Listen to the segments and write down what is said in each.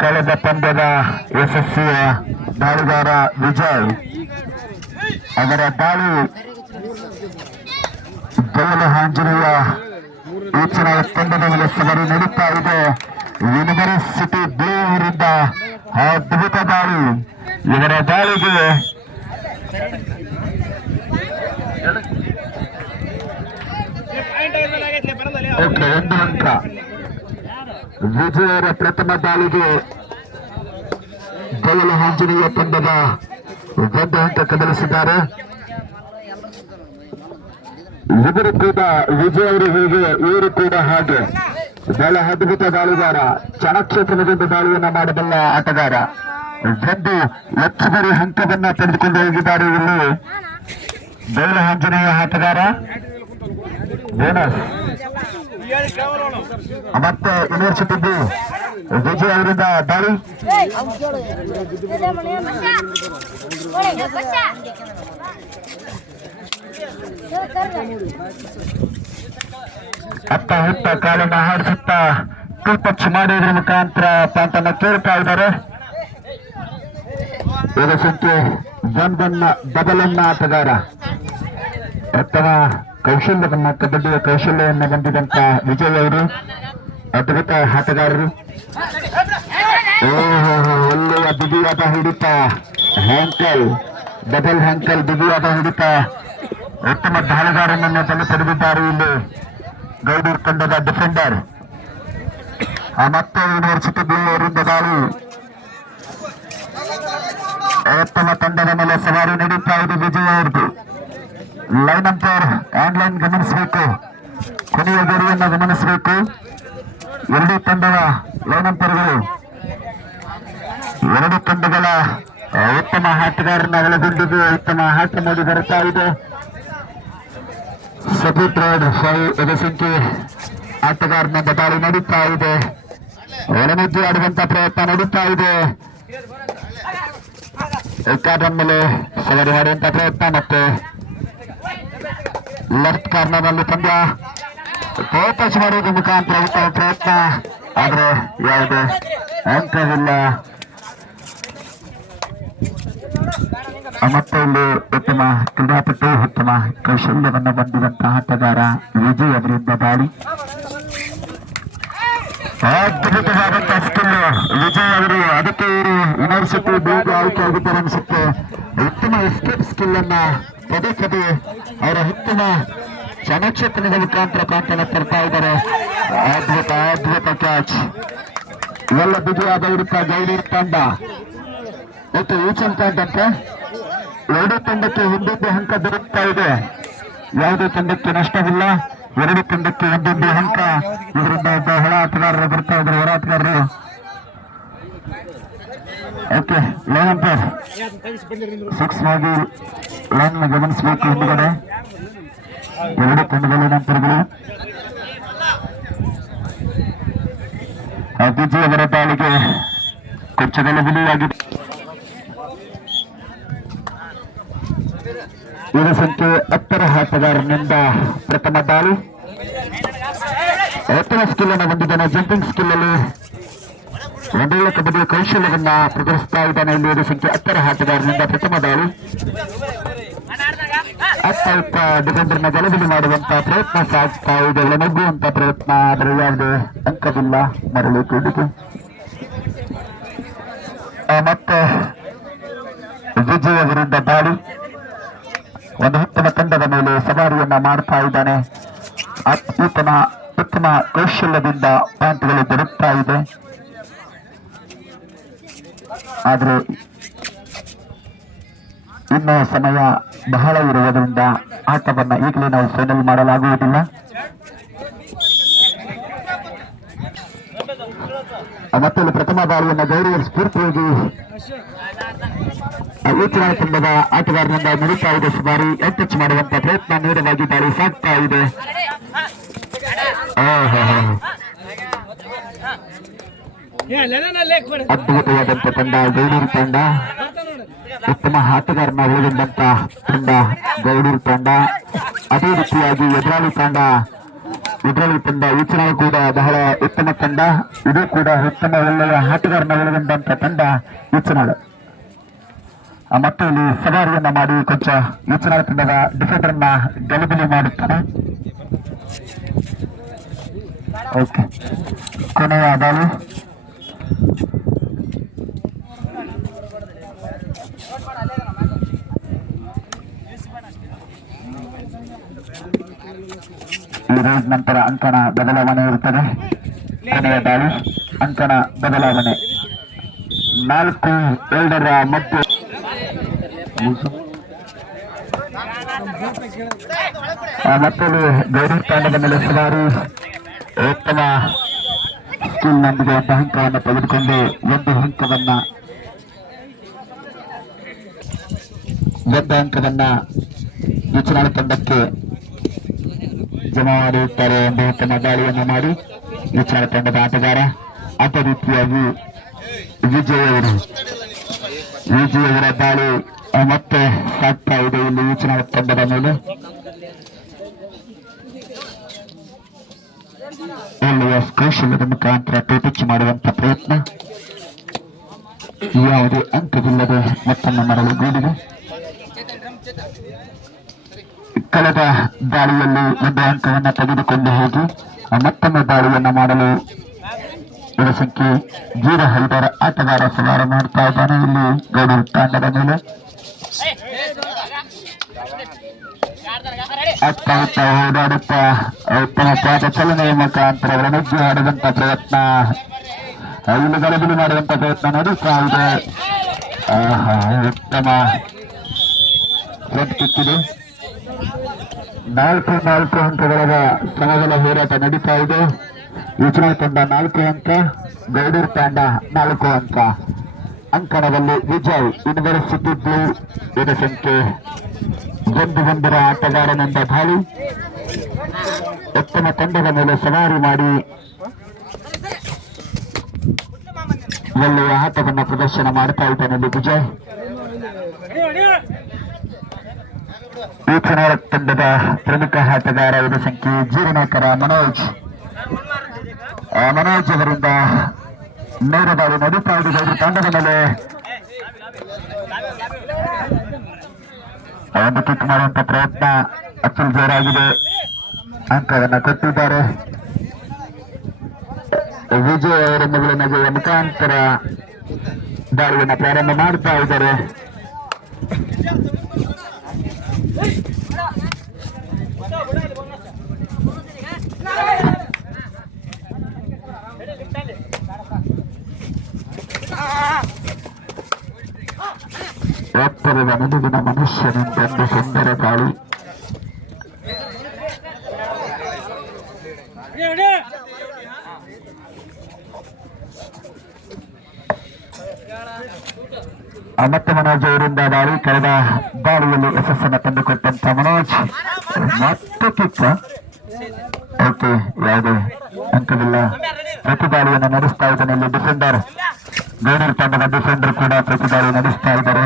ಕಳೆದ ಪಂದ್ಯದ ಯಶಸ್ವಿಯ ದಾಳಿಗಾರ ವಿಜಯ್ ಅವರ ದಾಳಿ ಬಯಲು ಆಂಜನೇಯ ಈಚಿನ ತಂಡದ ಮೇಲೆ ಸವಾರಿ ನಡೀತಾ ಇದೆ. ಯೂನಿವರ್ಸಿಟಿ ಬ್ಲೂ ವಿರುದ್ಧ ಅದ್ಭುತ ದಾಳಿ. ಇವರ ದಾಳಿಗೆ ಒಂದು ಅಂಕ. ವಿಜಯರ ಪ್ರಥಮ ದಾಳಿಗೆ ಬಯಲು ಆಂಜನೇಯ ತಂಡದ ಒಂದು ಅಂಕ ಕದಲಿಸಿದ್ದಾರೆ. ಇವರು ಕೂಡ ವಿಜಯ್ ಅವರು ಹೀಗೆ ಇವರು ಕೂಡ ಹಾಗೆ ಬಹಳ ಅದ್ಭುತ ದಾಳಿಗಾರ, ಚಾಣಕ್ಷೇತ್ರದಿಂದ ದಾಳಿಯನ್ನ ಮಾಡಬಲ್ಲ ಆಟಗಾರ. ಒಂದು ಹೆಚ್ಚುವರಿ ಅಂಕವನ್ನ ತೆಗೆದುಕೊಂಡು ಹೋಗಿದ್ದಾರೆ ಇಲ್ಲಿ ಬಯಲು ಆಂಜನೇಯ ಆಟಗಾರ. ಬೋನಸ್ ಮತ್ತೆ ಯೂನಿವರ್ಸಿಟಿ ವಿಜಯ್ ಅವರಿಂದ ದಾಳಿ. ಅತ್ತ ಹುತ್ತ ಕಾಲನ್ನ ಹಾಡಿಸುತ್ತಾ ಟೂ ಟಚ್ ಮಾಡೋದ್ರ ಮುಖಾಂತರ ಪಾಂಟನ್ನ ಕೇಳ್ತಾ ಇದ್ದಾರೆ. ಇದರ ಸಂಖ್ಯೆ ಒಂದನ್ನ ಡಬಲನ್ನ ಆಟಗಾರ. ಉತ್ತಮ ಕೌಶಲ್ಯವನ್ನ ಕಬಡ್ಡಿಯ ಕೌಶಲ್ಯವನ್ನ ಹೊಂದಿದಂತ ವಿಜಯ್ ಅವರು ಅದ್ಭುತ ಆಟಗಾರರು. ಒಳ್ಳೆಯ ಬಿಗಿಯಾದ ಹಿಡಿತ, ಹ್ಯಾಂಕಲ್ ಡಬಲ್ ಹ್ಯಾಂಕಲ್ ಬಿಗಿಯಾದ ಹಿಡಿತ. ಉತ್ತಮ ದಾಳಿಗಾರನನ್ನು ತಲುಪಡೆದಿದ್ದಾರೆ ಇಲ್ಲಿ ಗೌಡೂರ್ ತಂಡದ ಡಿಫೆಂಡರ್. ಮತ್ತೆ ಯೂನಿವರ್ಸಿಟಿ ಬ್ಲೂ ಅವರಿಂದ ದಾಳಿ. ಉತ್ತಮ ತಂಡದ ಮೇಲೆ ಸವಾರಿ ನಡೀತಾ ಇದೆ ವಿಜಯ್ ಅವರದು. ಲೈನ್ ಅಂಪೈರ್ ಆನ್ಲೈನ್ ಗಮನಿಸಬೇಕು, ಕೊನೆಯ ಗಡಿಯನ್ನು ಗಮನಿಸಬೇಕು. ಎರಡೂ ತಂಡದ ಲೈನ್ ಅಂಪೈರ್ಗಳು ಎರಡು ತಂಡಗಳ ಉತ್ತಮ ಆಟಗಾರನ ಒಳಗೊಂಡಿದ್ದು ಉತ್ತಮ ಆಟ ಮಾಡಿ ಬರ್ತಾ ಇದೆ. ಸಬೀಟ್ ರೋಡ್ 5 ಇದರ ಸಂಖ್ಯೆ ಆಟಗಾರನ ದಾಳಿ ನಡೀತಾ ಇದೆ. ಒಳನುಗ್ಗಿ ಆಡುವಂತ ಪ್ರಯತ್ನ ನಡೀತಾ ಇದೆ. ಕಾರ್ನರ್ ಮೇಲೆ ಸವಾರಿ ಮಾಡುವಂತ ಪ್ರಯತ್ನ ಮತ್ತೆ ಲೆಫ್ಟ್ ಕಾರ್ನರ್ನಲ್ಲಿ ಪಂದ್ಯ ಟಚ್ ಮಾಡುವುದರ ಮುಖಾಂತರ ಉತ್ತಮ ಪ್ರಯತ್ನ, ಆದರೆ ಯಾವುದೇ ಅಂಕವಿಲ್ಲ. ಮತ್ತೆ ಇಲ್ಲಿ ಉತ್ತಮ ಕ್ರೀಡಾಪಟು, ಉತ್ತಮ ಕೌಶಲ್ಯವನ್ನು ಹೊಂದಿದಂತಹ ಆಟಗಾರ ವಿಜಯ್ ಅವರಿಂದ ದಾಳಿ. ಅದ್ಭುತವಾದಂತಹ ಸ್ಕಿಲ್ ವಿಜಯ್ ಅವರು. ಅದಕ್ಕೆ ಇವರು ಯೂನಿವರ್ಸಿಟಿ ಬೇಗ ಆಯ್ಕೆ ಆಗಿದ್ದಾರೆ ಅನಿಸುತ್ತೆ. ಉತ್ತಮ ಎಸ್ಕೇಪ್ ಸ್ಕಿಲ್ ಅನ್ನ ಪದೇ ಪದೇ ಅವರ ಉತ್ತಮ ಚಾಣಕ್ಷೇತ್ರದ ಮುಖಾಂತರ ಪಾಂಟನ ತರ್ತಾ ಇದ್ದಾರೆ. ಅದ್ಭುತ ಅದ್ಭುತ ಕ್ಯಾಚ್. ಇವೆಲ್ಲ ಬಿಗಿಯಾದ ಹಿಡಿತ ಗೌಡೂರ್ ತಂಡ. ಮತ್ತು ಈಚನ್ ಪಾಯಿಂಟ್ ಅಂತ ಎರಡು ತಂಡಕ್ಕೆ ಒಂದೊಂದು ಅಂಕ ದೊರಕ್ತಾ ಇದೆ. ಯಾವುದೇ ತಂಡಕ್ಕೆ ನಷ್ಟವಿಲ್ಲ. ಎರಡು ತಂಡಕ್ಕೆ ಒಂದೊಂದು ಅಂಕ. ಇದರಿಂದ ಹೊರ ಆಟಗಾರರು ಬರ್ತಾ ಇದ್ದಾರೆ, ಹೊರ ಆಟಗಾರರು. ಓಕೆ, ಲೈನ್ ಅಂಪೈರ್ ಸೂಕ್ಷ್ಮವಾಗಿ ಲೈನ್ ಗಮನಿಸಬೇಕು. ಹಿಂದುಗಡೆ ಎರಡು ತಂಡದ ಲೈನ್ ಅಂಪೈರ್ಗಳು. ವಿಜಯ್ ಅವರ ದಾಳಿಗೆ ಕೊಚ್ಚದಲ್ಲಿ ಬಿಲಿಯಾಗಿದೆ. ಇದರ ಸಂಖ್ಯೆ 10ರ ಆಟಗಾರನಿಂದ ಪ್ರಥಮ ದಾಳಿ. ಉತ್ತಮ ಸ್ಕಿಲ್ ಅನ್ನು ಹೊಂದಿದ್ದಾನೆ, ಜಂಪಿಂಗ್ ಸ್ಕಿಲ್ ಅಲ್ಲಿ ಒಂದೊಳ್ಳೆ ಕಬಡ್ಡಿಯ ಕೌಶಲ್ಯವನ್ನ ಪ್ರದರ್ಶಿಸ್ತಾ ಇದ್ದಾನೆ. ಇಲ್ಲಿ ಇದರ ಸಂಖ್ಯೆ 10ರ ಆಟಗಾರನಿಂದ ಪ್ರಥಮ ದಾಳಿ. ಅತ್ತ ಡಿಫೆಂಡರ್ನ ಗಲಭೆ ಮಾಡುವಂತಹ ಪ್ರಯತ್ನ ಸಾಗ್ತಾ ಇದೆ, ಒಳನುಗ್ಗುವಂತ ಪ್ರಯತ್ನ, ಆದರೆ ಯಾವುದೇ ಅಂಕವಿಲ್ಲ. ಮರಳಿ ಕೂಡಿತು. ಮತ್ತೆ ವಿಜಯ್ ವಿರುದ್ಧ ದಾಳಿ. ಒಂದು ಉತ್ತಮ ತಂಡದ ಮೇಲೆ ಸವಾರಿಯನ್ನ ಮಾಡ್ತಾ ಇದ್ದಾನೆ. ಉತ್ತಮ ಕೌಶಲ್ಯದಿಂದ ಪಾಯಿಂಟ್ಗಳು ದೊರಕ್ತಾ ಇದೆ. ಆದರೆ ಇನ್ನು ಸಮಯ ಬಹಳ ಇರುವುದರಿಂದ ಆಟವನ್ನ ಈಗಲೇ ನಾವು ಫೈನಲ್ ಮಾಡಲಾಗುವುದಿಲ್ಲ. ಮತ್ತೆ ಪ್ರಥಮ ದಾಳಿಯನ್ನು ಗೌರವ ಸ್ಫೂರ್ತಿಯಾಗಿ ಈಚಿನ ತಂಡದ ಆಟಗಾರನಿಂದ ನಡೀತಾ ಇದೆ. ಸುಮಾರು ಟಚ್ ಮಾಡುವಂತ ಪ್ರಯತ್ನ, ನೇರವಾಗಿ ದಾಳಿ ಸಾಗ್ತಾ ಇದೆ. ಅದ್ಭುತವಾದಂತ ತಂಡ ಗೌಡೂರು ತಂಡ. ಉತ್ತಮ ಆಟಗಾರನ ಒಳಗೊಂಡಂತ ತಂಡ ಗೌಡೂರು ತಂಡ. ಅದೇ ರೀತಿಯಾಗಿ ಎದುರಾಳಿ ತಂಡ ಇದರಲ್ಲಿ ತಂಡ ಈ ಚುನಾವಣೆ ಕೂಡ ಬಹಳ ಉತ್ತಮ ತಂಡ. ಇದು ಕೂಡ ಉತ್ತಮ ಒಳ್ಳೆಯ ಆಟಗಾರನ ಒಳಗೊಂಡಂತ ತಂಡ ಈ ಚುನಾವಣೆ. ಮತ್ತು ಇಲ್ಲಿ ಸವಾರಿಯನ್ನ ಮಾಡಿ ಕೊಂಚ ಈ ಚುನಾವಣೆ ತಂಡದ ಡಿಫೆಂಡರ್ ನ ಗಲಿಬಿಲಿ ಮಾಡುತ್ತಾರೆ. ಓಕೆ, ಕೊನೆಯ ಬಾಲು. ಈ ರೇಸ್ ನಂತರ ಅಂಕಣ ಬದಲಾವಣೆ ಇರುತ್ತದೆ. ಕೊನೆಯ ದಾಳಿ ಅಂಕಣ ಬದಲಾವಣೆ 4-2 ಮಧ್ಯೆ. ಮತ್ತೊಂದು ಗೌರಿ ತಂಡದ ಮೇಲೆ ಸವಾರಿ ಉತ್ತಮ ಸ್ಕಿಲ್ನೊಂದಿಗೆ ಒಂದು ಅಂಕವನ್ನು ತೆಗೆದುಕೊಂಡು ಒಂದು ಅಂಕವನ್ನ ಈ ಚುನಾವಣೆ ತಂಡಕ್ಕೆ ಜಮಾ ಮಾಡಿರುತ್ತಾರೆ. ಒಂದು ಉತ್ತಮ ದಾಳಿಯನ್ನು ಮಾಡಿ ಈ ಚುನಾವಣೆ ತಂಡದ ಆಟಗಾರ. ಅದೇ ರೀತಿಯಾಗಿ ವಿಜಯ್ ಅವರ ದಾಳಿ ಮತ್ತೆ ಸಾಗ್ತಾ ಇದೆ ಇಲ್ಲಿ ಈ ಚುನಾವಣೆ ತಂಡದ ಮೇಲೆ. ಒಳ್ಳೆಯ ಕೌಶಲ್ಯದ ಮುಖಾಂತರ ಟೇಪಿಚ್ಚು ಮಾಡುವಂತ ಪ್ರಯತ್ನ, ಯಾವುದೇ ಅಂಕವಿಲ್ಲದೆ ಮತ್ತೊಮ್ಮೆ ಮರಳು ಗೂಡಿದೆ. ಕಳೆದ ದಾಳಿಯಲ್ಲಿ ಒಂದು ಅಂಕವನ್ನು ತೆಗೆದುಕೊಂಡು ಹೋಗಿ ಮತ್ತೊಮ್ಮೆ ದಾಳಿಯನ್ನು ಮಾಡಲು ಇದರ ಸಂಖ್ಯೆ 05 ಆಟಗಾರ ಸವಾರ ಮಾಡ್ತಾ ಇದ್ದಾನೆ ಇಲ್ಲಿ ಗೌಡೂರು ತಂಡದ ಮೇಲೆ. ಅತ್ತ ಓಡಾಡುತ್ತಾ ಉತ್ತಮ ಪಾದ ಚಲನೆಯ ಮುಖಾಂತರ ನುಗ್ಗಿ ಆಡುವಂತ ಪ್ರಯತ್ನ, ಇಲ್ಲಿ ಗಲಭೆ ಮಾಡುವಂತ ಪ್ರಯತ್ನ ನಡೀತಾ ಇದೆ. ಉತ್ತಮ ಫ್ರಂಟ್ ಕಿಕ್ ಇದೆ. 4 ಅಂಕಗಳ ಸಮಬಲ ಹೋರಾಟ ನಡೀತಾ ಇದೆ. ಈ ಚುನಾವಣೆ ತಂಡ 4 ಅಂಕ, ಗೌಡೂರು ತಂಡ 4 ಅಂಕ. ಅಂಕಣದಲ್ಲಿ ವಿಜಯ್ ಯೂನಿವರ್ಸಿಟಿ ಬ್ಲೂ ಇದರ ಸಂಖ್ಯೆ 1 ಆಟಗಾರನಿಂದ ದಾಳಿ. ಉತ್ತಮ ತಂಡದ ಮೇಲೆ ಸವಾರಿ ಮಾಡಿ ಒಳ್ಳೆಯ ಆಟವನ್ನು ಪ್ರದರ್ಶನ ಮಾಡ್ತಾ ಇದ್ದಾನೆ ವಿಜಯ್. ಈ ಚುನಾವಣೆ ತಂಡದ ಪ್ರಮುಖ ಆಟಗಾರ ಇದರ ಸಂಖ್ಯೆ 04 ಮನೋಜ್ ಅವರಿಂದ ನೇರ ದಾಳಿ ನಡೀತಾ ಇದೆ ಗೌಡೂರು ತಂಡದ ಮೇಲೆ. ಒಂದು ಕಿಕ್ ಮಾಡುವಂತ ಪ್ರಯತ್ನ ಅಚ್ಚುಲ್ ಜೋರಾಗಿದೆ, ಅಂಕವನ್ನು ಕೊಟ್ಟಿದ್ದಾರೆ. ವಿಜಯ್ ಅವರ ಮಗಳ ನಗೆಯ ಮುಖಾಂತರ ದಾಳಿಯನ್ನು ಪ್ರಾರಂಭ ಮಾಡ್ತಾ ಇದ್ದಾರೆ. ಎತ್ತರದ ನಡುವಿನ ಮನುಷ್ಯನಿಂದೊಂದು ಸುಂದರ ದಾಳಿ. ಮತ್ತೆ ಮನೋಜ್ ಅವರಿಂದ ದಾಳಿ. ಕಳೆದ ದಾಳಿಯಲ್ಲಿ ಯಶಸ್ಸನ್ನು ತಂದುಕೊಟ್ಟಂತ ಮನೋಜ್ ಮತ್ತೆ ಕಿಕ್ಕ. ಓಕೆ, ಯಾವುದೇ ಅಂಕವಿಲ್ಲ. ಪ್ರತಿ ದಾಳಿಯನ್ನು ನಡೆಸ್ತಾ ಇದ್ದಾನೆ ಇಲ್ಲಿ ಡಿಫೆಂಡರ್. ಗೌಡೂರು ತಂಡದ ಡಿಫೆಂಡರ್ ಕೂಡ ಪ್ರತಿ ದಾಳಿ ನಡೆಸ್ತಾ ಇದ್ದಾರೆ.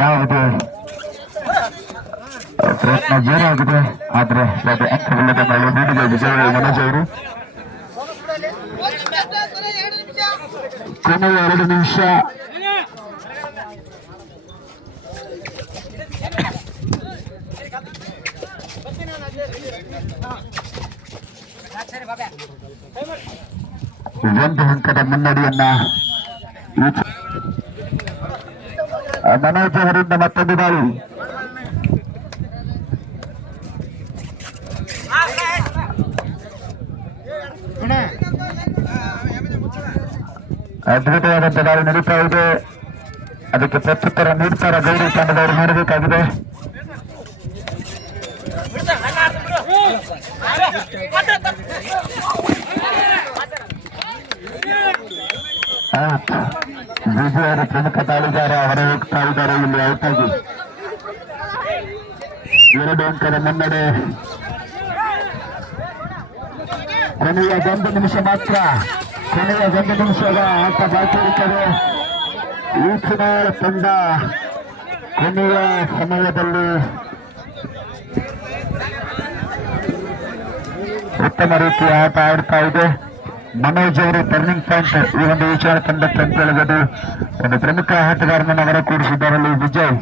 ಯಾವುದೇ ಪ್ರಯತ್ನ ಜೋರಾಗಿದೆ, ಆದ್ರೆ ಯಾವುದೇ ಅಂಕವಿಲ್ಲದ ಮೇಲೆ ನೀಡಿದ ವಿಜಯ ಮನೋಜ್ ಅವರು. ಕೊನೆಯ 2 ನಿಮಿಷ. ಒಂದು ಅಂಕದ ಮುನ್ನಡೆಯನ್ನ ಮನೋಜ್ ಅವರಿಂದ ಮತ್ತೊಂದು ದಾಳಿ. ಅದ್ಭುತವಾದಂತ ದಾಳಿ ನಡೀತಾ ಇದೆ. ಅದಕ್ಕೆ ಪ್ರತ್ಯುತ್ತರ ನೀಡ್ತಾರ ಗೌಡೂರು ತಂಡದವರು ನೋಡಬೇಕಾಗಿದೆ. ವಿಜಯರ ಪ್ರಮುಖ ದಾಳಿಗಾರ ಹೊರ ಹೋಗ್ತಾ ಇದ್ದಾರೆ ಇಲ್ಲಿ ಔಟ್ ಆಗಿ. 2 ಅಂಕದ ಮುನ್ನಡೆ. ಕೊನೆಯ 1 ನಿಮಿಷ ಮಾತ್ರ, ಕೊನೆಯ 1 ನಿಮಿಷದ ಆಟ ಬಾಕಿ ಇರುತ್ತದೆ. ಈ ಚುನಾವಣೆ ತಂಡ ಕೊನೆಯ ಸಮಯದಲ್ಲಿ ಉತ್ತಮ ರೀತಿಯ ಆಟ ಆಡ್ತಾ ಇದೆ. ಮನೋಜ್ ಅವರು ಟರ್ನಿಂಗ್ ಪಾಯಿಂಟ್ ಈ ಒಂದು ವಿಚಾರ ತಂಡಕ್ಕೆ ಅಂತ ಹೇಳಿದ್ರು. ಒಂದು ಪ್ರಮುಖ ಆಟಗಾರನನ್ನು ಹೊರ ಕೂಡಿಸಿದ್ದಾರಲ್ಲಿ ವಿಜಯ್.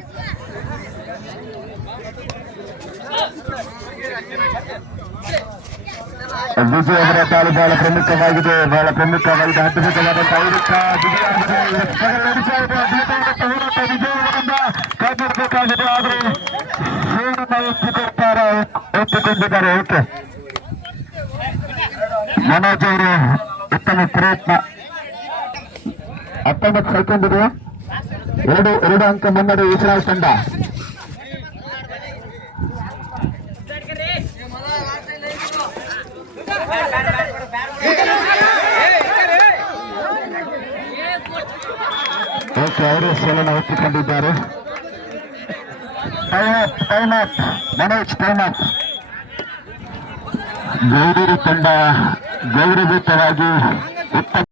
ವಿಜಯ್ ಅವರ ದಾಳಿ ಬಹಳ ಪ್ರಮುಖವಾಗಿದೆ, ಬಹಳ ಪ್ರಮುಖವಾಗಿದೆ. ಅದ್ಭುತವಾದಂತಹ ಕಾಪಾಡಬೇಕಾಗಿದೆ, ಆದರೆ ಒಪ್ಪಿಕೊಂಡಿದ್ದಾರೆ. ಓಕೆ, ಮನೋಜ್ ಅವರು ಉತ್ತಮ ಪ್ರಯತ್ನ. 19 ಸೆಕೆಂಡ್ ಇದೆ. ಎರಡು ಅಂಕ ಮುನ್ನಡೆ ವಿಶ್ರಾಂತ ತಂಡ. ಓಕೆ, ಅವರು ಸೋಲನ್ನು ಒಪ್ಪಿಕೊಂಡಿದ್ದಾರೆ. Time up Manoj, time up. ಗೌರವ ತಂಡ ಗೌರವಯುತವಾಗಿ ಉತ್ತಮ